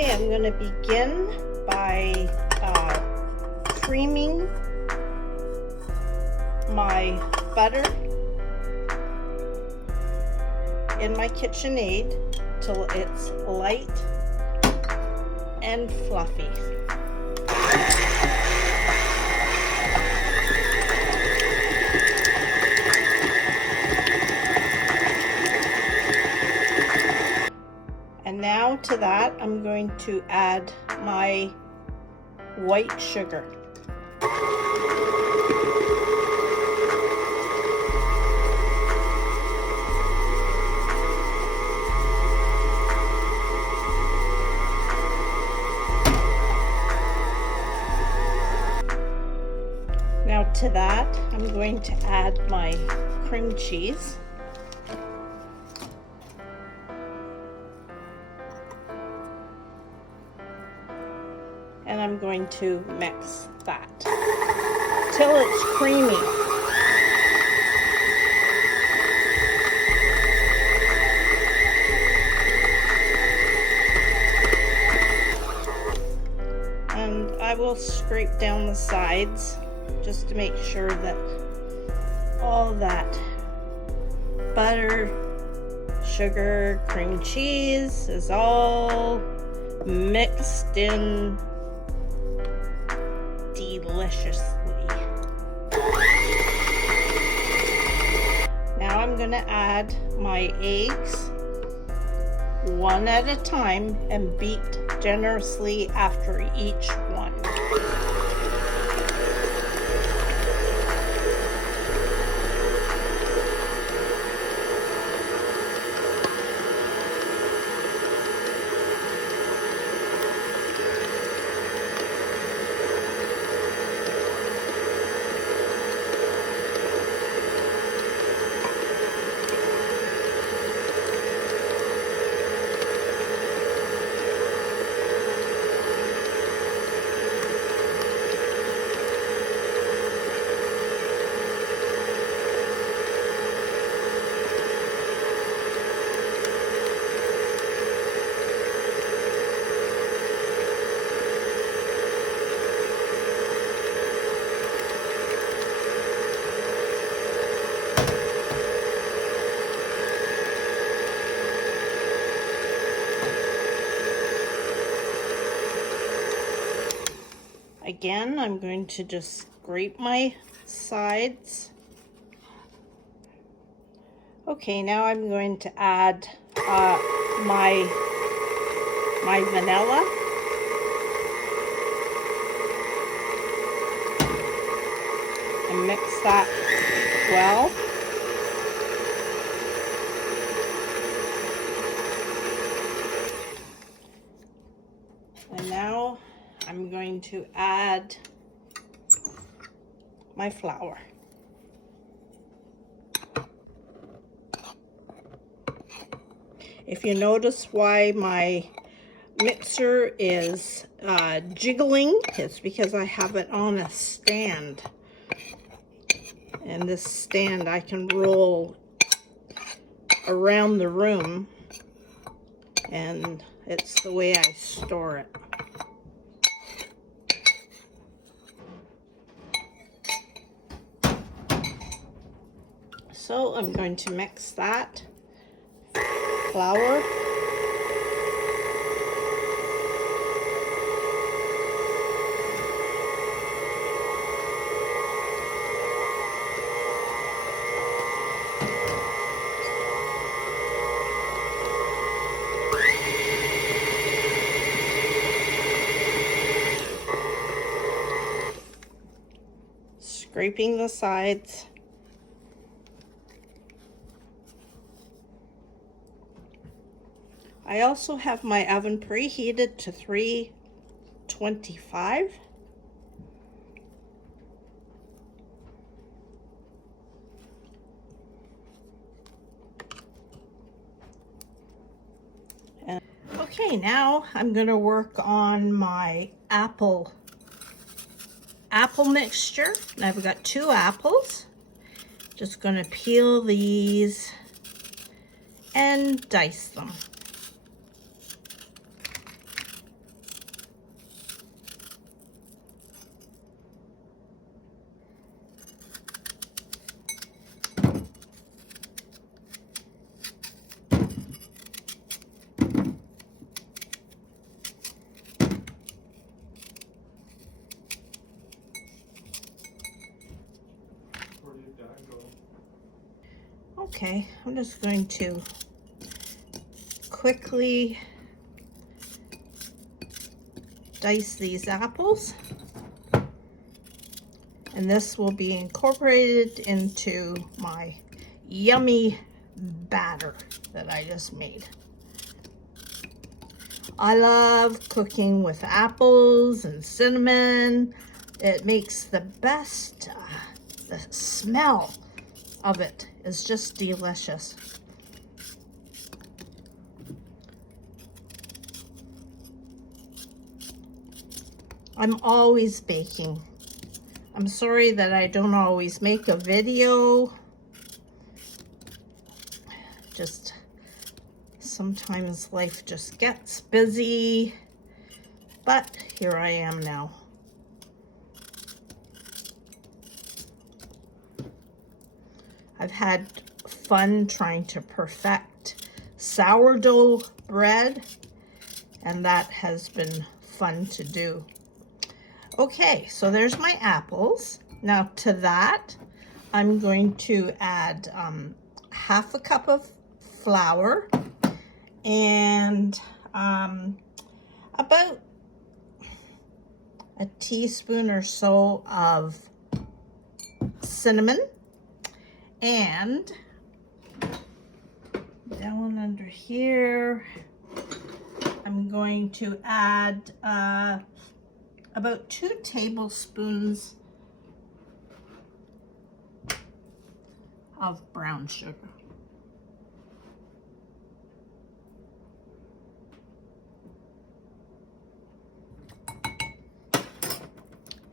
Okay, I'm going to begin by creaming my butter in my KitchenAid till it's light and fluffy. And now to that, I'm going to add my white sugar. Now to that, I'm going to add my cream cheese. And I'm going to mix that till it's creamy. And I will scrape down the sides just to make sure that all that butter, sugar, cream cheese is all mixed in deliciously. Now I'm going to add my eggs one at a time and beat generously after each one. Again, I'm going to just scrape my sides. Okay, now I'm going to add my vanilla. And mix that well. And now I'm going to add my flour. If you notice why my mixer is jiggling, it's because I have it on a stand. And this stand I can roll around the room, and it's the way I store it. So I'm going to mix that flour. Scraping the sides. I also have my oven preheated to 325. Okay, now I'm going to work on my apple mixture. And I've got 2 apples. Just going to peel these and dice them. Okay, I'm just going to quickly dice these apples, and this will be incorporated into my yummy batter that I just made. I love cooking with apples and cinnamon. It makes the best, the smell of it is just delicious. I'm always baking. I'm sorry that I don't always make a video. Just sometimes life just gets busy, but here I am now. I've had fun trying to perfect sourdough bread, and that has been fun to do. Okay, so there's my apples. Now to that, I'm going to add half a cup of flour and about a teaspoon or so of cinnamon, and down under here I'm going to add about 2 tablespoons of brown sugar.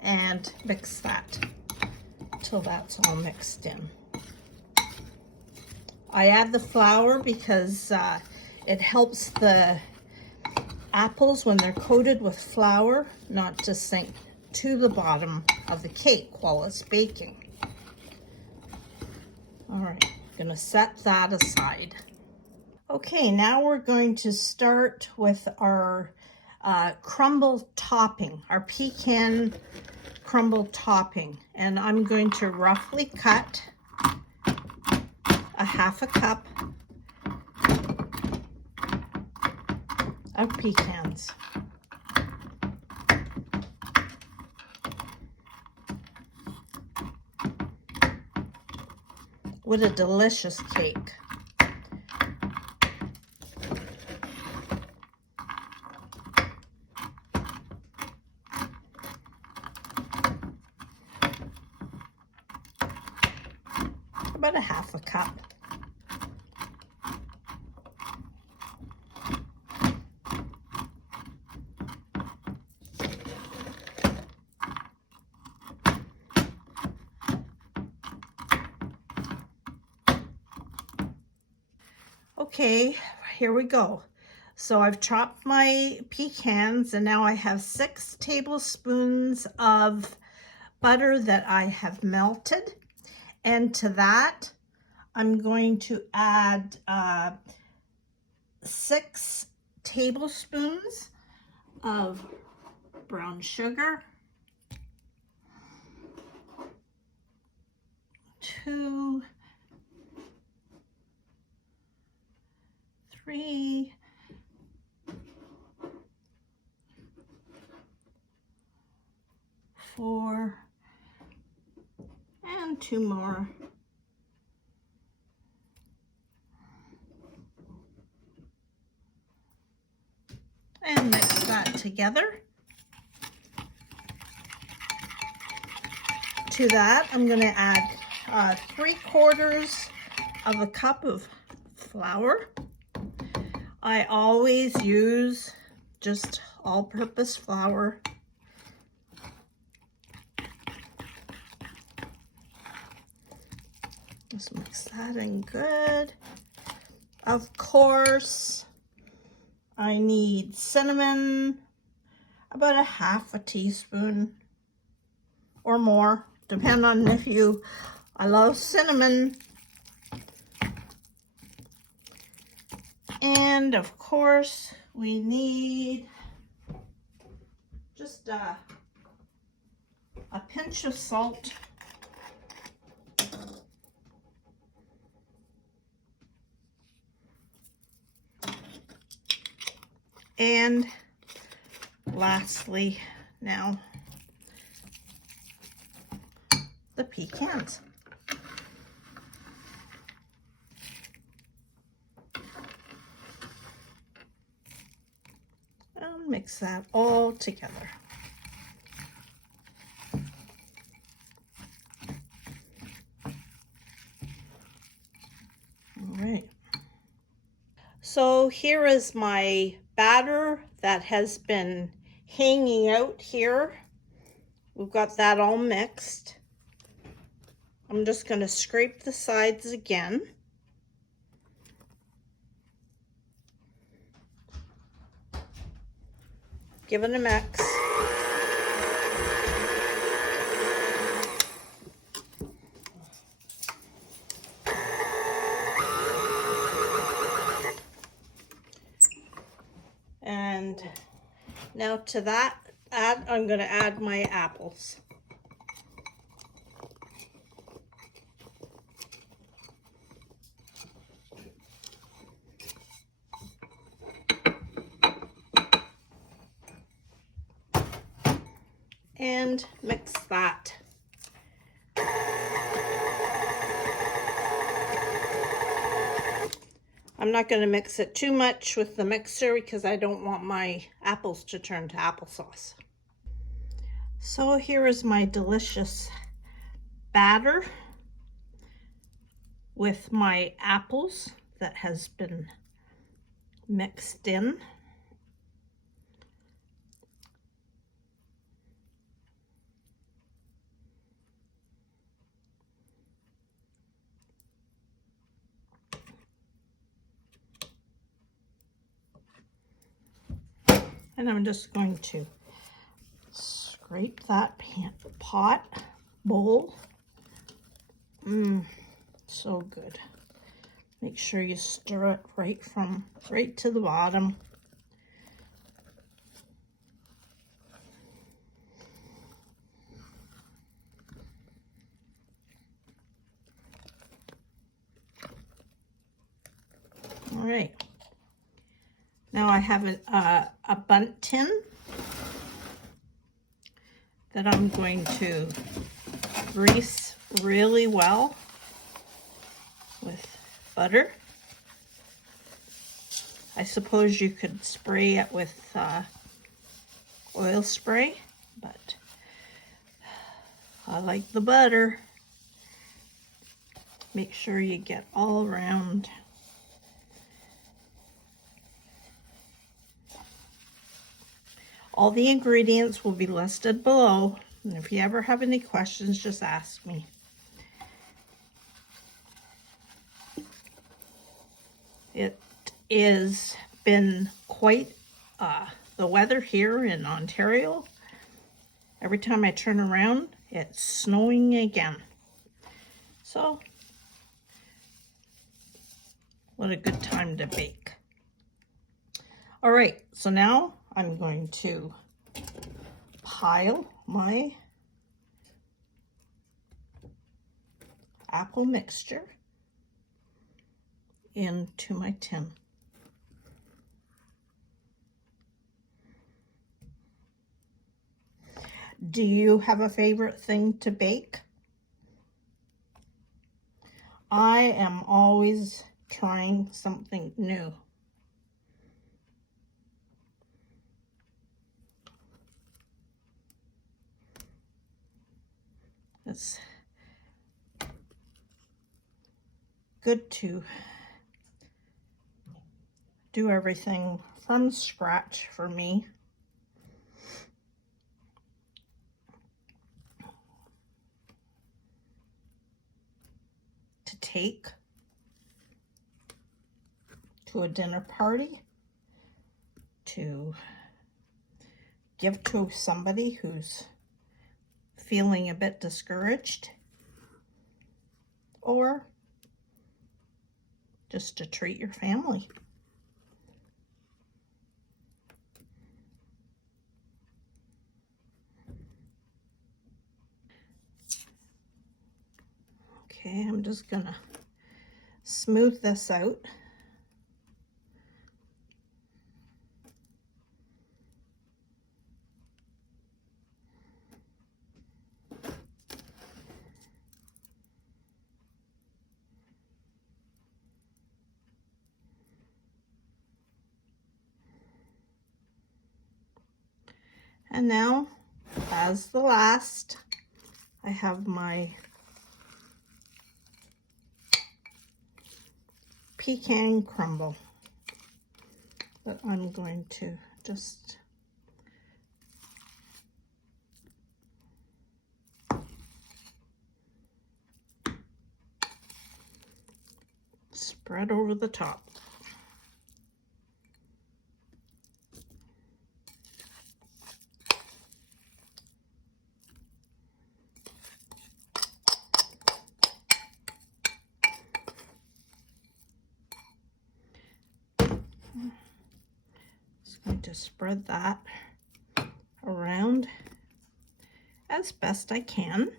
And mix that till that's all mixed in. I add the flour because it helps the apples, when they're coated with flour, not to sink to the bottom of the cake while it's baking. All right, I'm gonna set that aside. Okay, now we're going to start with our crumble topping, our pecan crumble topping. And I'm going to roughly cut a half a cup of pecans. What a delicious cake. About a half a cup. Okay, here we go. So I've chopped my pecans, and now I have 6 tablespoons of butter that I have melted. And to that, I'm going to add 6 tablespoons of brown sugar, 2, 3, 4, and 2 more. And mix that together. To that, I'm going to add 3/4 of a cup of flour. I always use just all-purpose flour. Just mix that in good. Of course, I need cinnamon, about a half a teaspoon or more, depending on if you, I love cinnamon. And of course, we need just a pinch of salt. And lastly, now the pecans. And mix that all together. All right. So here is my batter that has been hanging out here. We've got that all mixed. I'm just going to scrape the sides again. Give it a mix. And now to that, I'm going to add my apples. And mix that. I'm not going to mix it too much with the mixer because I don't want my apples to turn to applesauce. So here is my delicious batter with my apples that has been mixed in. And I'm just going to scrape that bowl. So good. Make sure you stir it right to the bottom. All right. Now I have a Bundt tin that I'm going to grease really well with butter. I suppose you could spray it with oil spray, but I like the butter. Make sure you get all around. All the ingredients will be listed below, and if you ever have any questions, just ask me. It is been quite the weather here in Ontario. Every time I turn around, it's snowing again. So, what a good time to bake. All right, so now I'm going to pile my apple mixture into my tin. Do you have a favorite thing to bake? I am always trying something new. It's good to do everything from scratch for me. To take to a dinner party, to give to somebody who's feeling a bit discouraged, or just to treat your family. Okay, I'm just gonna smooth this out. And now, as the last, I have my pecan crumble that I'm going to just spread over the top. Just going to spread that around as best I can.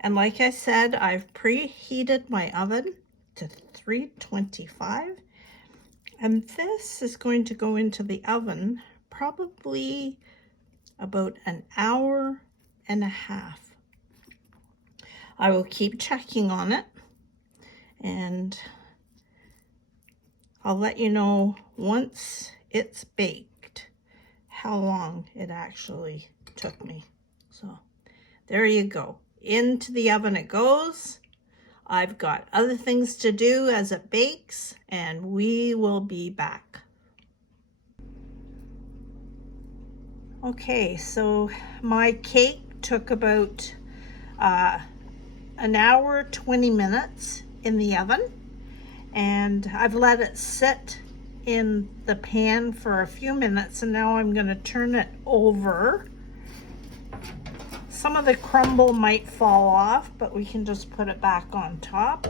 And like I said, I've preheated my oven to 325, and this is going to go into the oven probably about an hour and a half. I will keep checking on it, and I'll let you know once it's baked how long it actually took me. So there you go. Into the oven it goes. I've got other things to do as it bakes, and we will be back. Okay, so my cake took about an hour, 20 minutes in the oven, and I've let it sit in the pan for a few minutes, and now I'm going to turn it over. Some of the crumble might fall off, but we can just put it back on top.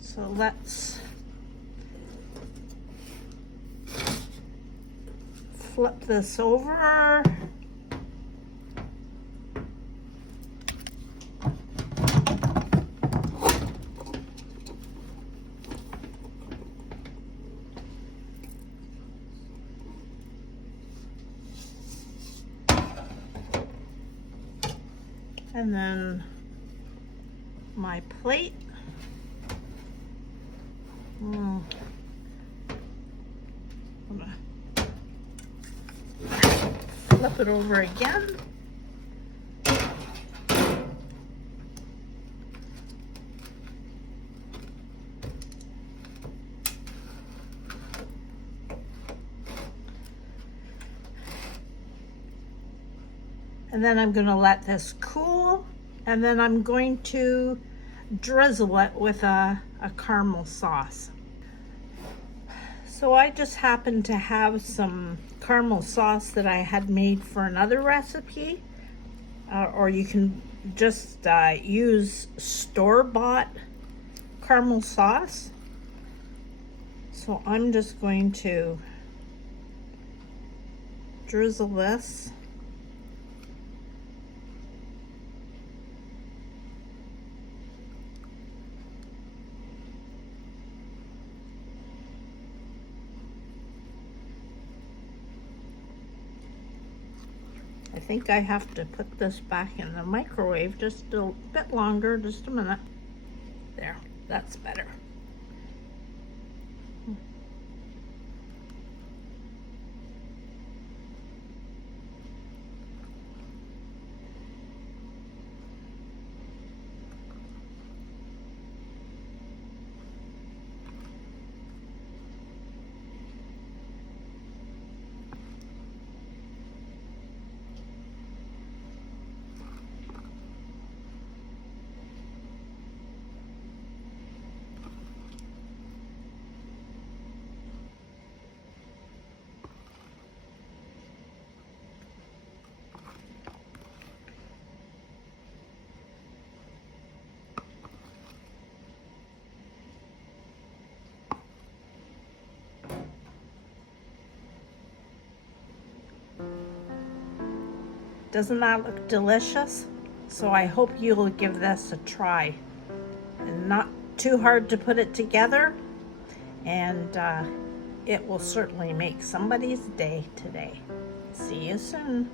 So let's flip this over. And then my plate. I'm gonna flip it over again. And then I'm going to let this cool, and then I'm going to drizzle it with a caramel sauce. So I just happened to have some caramel sauce that I had made for another recipe, or you can just use store-bought caramel sauce. So I'm just going to drizzle this. I think I have to put this back in the microwave just a bit longer, just a minute. There, that's better. Doesn't that look delicious? So I hope you'll give this a try. And not too hard to put it together, and it will certainly make somebody's day today. See you soon.